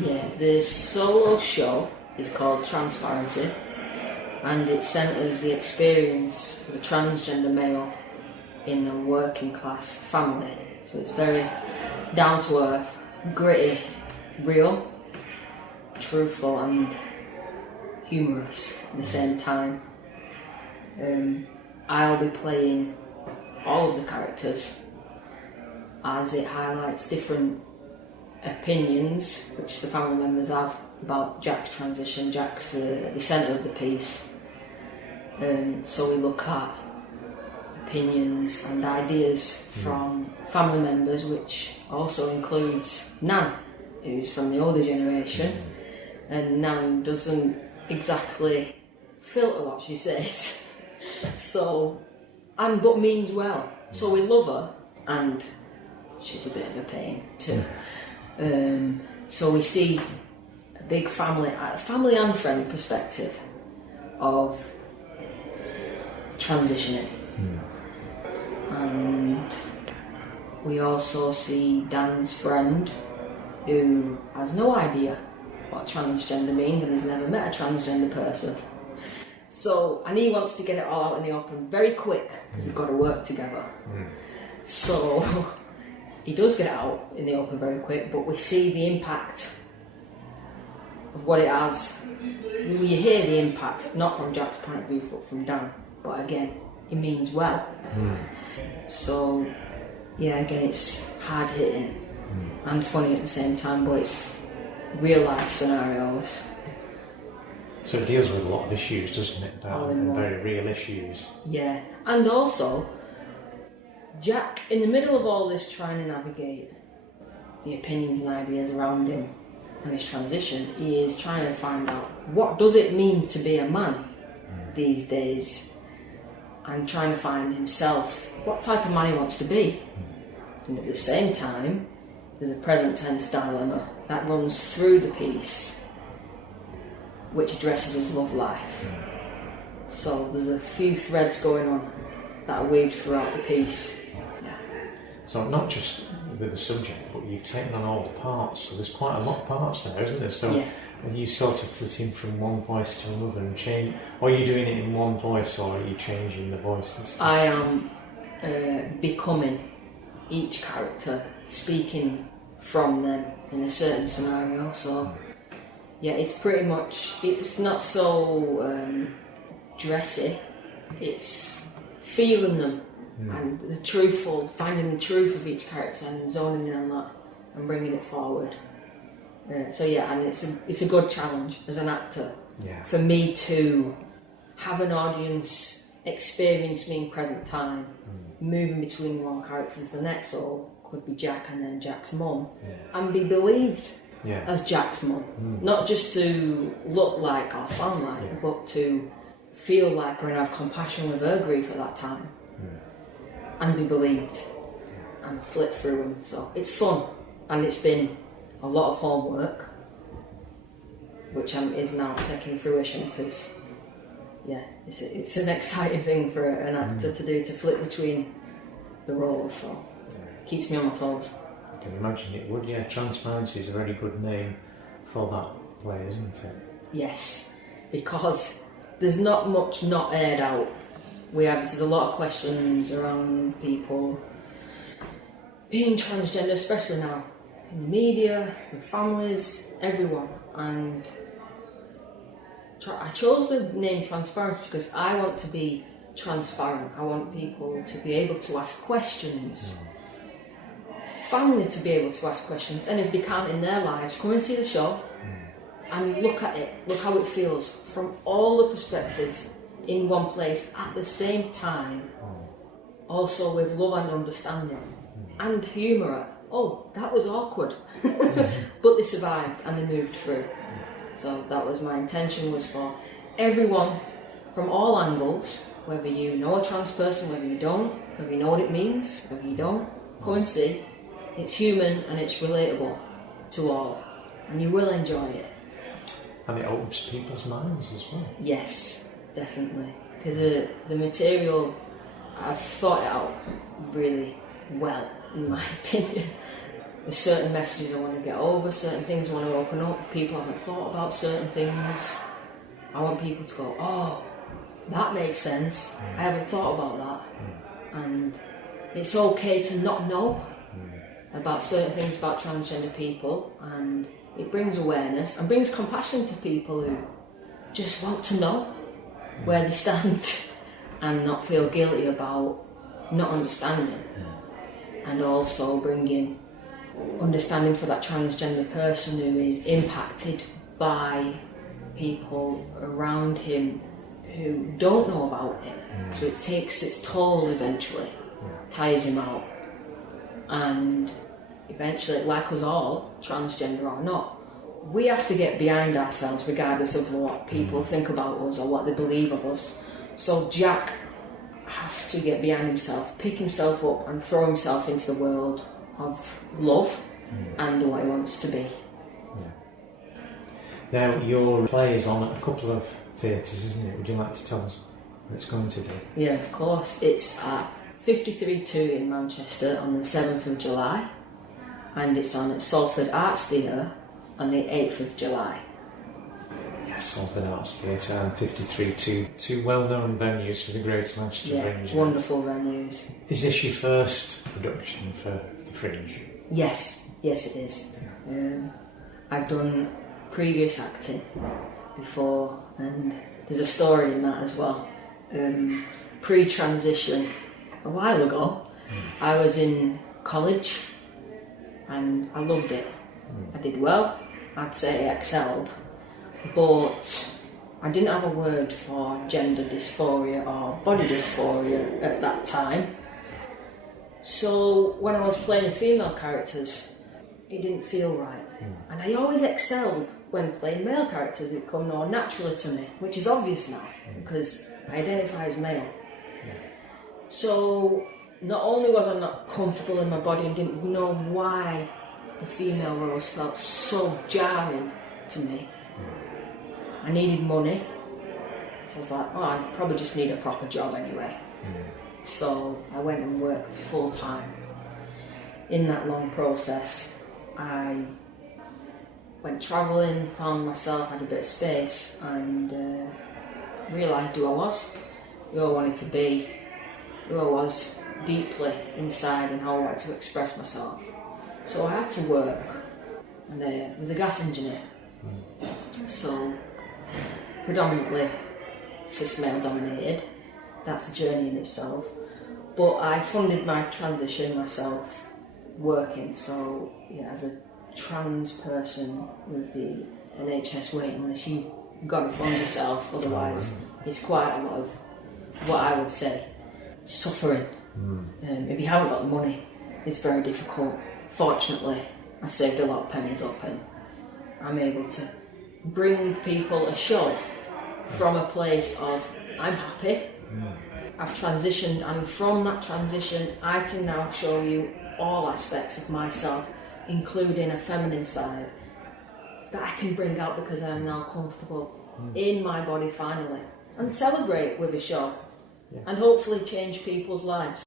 Yeah, the solo show is called Transparency, and it centres the experience of a transgender male in a working class family. So it's very down to earth, gritty, real, truthful and humorous at the same time. I'll be playing all of the characters as it highlights different opinions which the family members have about Jack's transition. Jack's the centre of the piece. So we look at opinions and ideas from family members, which also includes Nan, who's from the older generation, and Nan doesn't exactly filter what she says. But means well. So we love her, and she's a bit of a pain too. So we see a big family and friend perspective of transitioning. And we also see Dan's friend, who has no idea what transgender means and has never met a transgender person. And he wants to get it all out in the open very quick because they've got to work together. So he does get it out in the open very quick, but we see the impact of what it has. You hear the impact, not from Jack's point of view, but from Dan. But again, it means well. So, yeah, again, it's hard hitting and funny at the same time, but it's real life scenarios. So it deals with a lot of issues, doesn't it? Very real issues. Yeah, and also Jack, in the middle of all this, trying to navigate the opinions and ideas around him and his transition, he is trying to find out what does it mean to be a man these days, and trying to find himself, what type of man he wants to be. And at the same time, there's a present tense dilemma that runs through the piece, which addresses his love life. So there's a few threads going on that are weaved throughout the piece. So not just with the subject, but you've taken on all the parts, so there's quite a lot of parts there, isn't there? So are you sort of flitting from one voice to another and change, or are you doing it in one voice, or are you changing the voices? I am becoming each character, speaking from them in a certain scenario. So yeah, it's pretty much, it's not so dressy, it's feeling them and finding the truth of each character and zoning in on that and bringing it forward. So yeah, and it's a good challenge as an actor for me to have an audience experience me in present time, moving between one character to the next, or could be Jack and then Jack's mum, and be believed as Jack's mum, not just to look like or sound like, but to feel like or have compassion with her grief at that time, and be believed and flip through them. So it's fun, and it's been a lot of homework, which is now taking fruition, because it's an exciting thing for an actor to do, to flip between the roles. So it keeps me on my toes. I can imagine it would. Transparency is a very good name for that play, isn't it? Yes, because there's not much not aired out. There's a lot of questions around people being transgender, especially now, in the media, in families, everyone. And I chose the name Transparency because I want to be transparent. I want people to be able to ask questions, family to be able to ask questions, and if they can't in their lives, come and see the show and look at it, look how it feels from all the perspectives in one place at the same time, also with love and understanding and humour. Oh, that was awkward, but they survived and they moved through. So that was my intention, was for everyone from all angles, whether you know a trans person, whether you don't, whether you know what it means, whether you don't, come and see. It's human and it's relatable to all, and you will enjoy it. And it opens people's minds as well. Yes, definitely. Because the material, I've thought it out really well, in my opinion. There's certain messages I want to get over, certain things I want to open up. If people haven't thought about certain things, I want people to go, oh, that makes sense. I haven't thought about that. And it's okay to not know about certain things about transgender people, and it brings awareness and brings compassion to people who just want to know where they stand and not feel guilty about not understanding. And also bringing understanding for that transgender person who is impacted by people around him who don't know about it. So it takes its toll eventually, tires him out. And eventually, like us all, transgender or not, we have to get behind ourselves regardless of what people think about us or what they believe of us. So Jack has to get behind himself, pick himself up and throw himself into the world of love and what he wants to be. Now, your play is on at a couple of theatres, isn't it? Would you like to tell us what it's going to be? Yeah, of course. It's at 53-2 in Manchester on the 7th of July, and it's on at Salford Arts Theatre on the 8th of July. Yes, Salford Arts Theatre and 53-2, two well-known venues for the Greater Manchester Fringe. Wonderful venues. Is this your first production for the Fringe? Yes it is. I've done previous acting before, and there's a story in that as well. Pre-transition, a while ago, I was in college and I loved it. I did well, I'd say I excelled, but I didn't have a word for gender dysphoria or body dysphoria at that time. So when I was playing female characters, it didn't feel right. And I always excelled when playing male characters. It come more naturally to me, which is obvious now because I identify as male. So not only was I not comfortable in my body and didn't know why the female roles felt so jarring to me, I needed money. So I was like, oh, I probably just need a proper job anyway. So I went and worked full time. In that long process, I went travelling, found myself, had a bit of space, and realised who I was, who I wanted to be, who I was deeply inside, and how I wanted to express myself. So I had to work, and I was a gas engineer. So predominantly cis male dominated. That's a journey in itself. But I funded my transition myself working. So yeah, as a trans person with the NHS waiting list, you've got to fund yourself, otherwise it's quite a lot of what I would say suffering. If you haven't got the money, it's very difficult. Fortunately, I saved a lot of pennies up and I'm able to bring people a show from a place of I'm happy, I've transitioned, and from that transition I can now show you all aspects of myself, including a feminine side that I can bring out because I am now comfortable in my body finally, and celebrate with a show and hopefully change people's lives.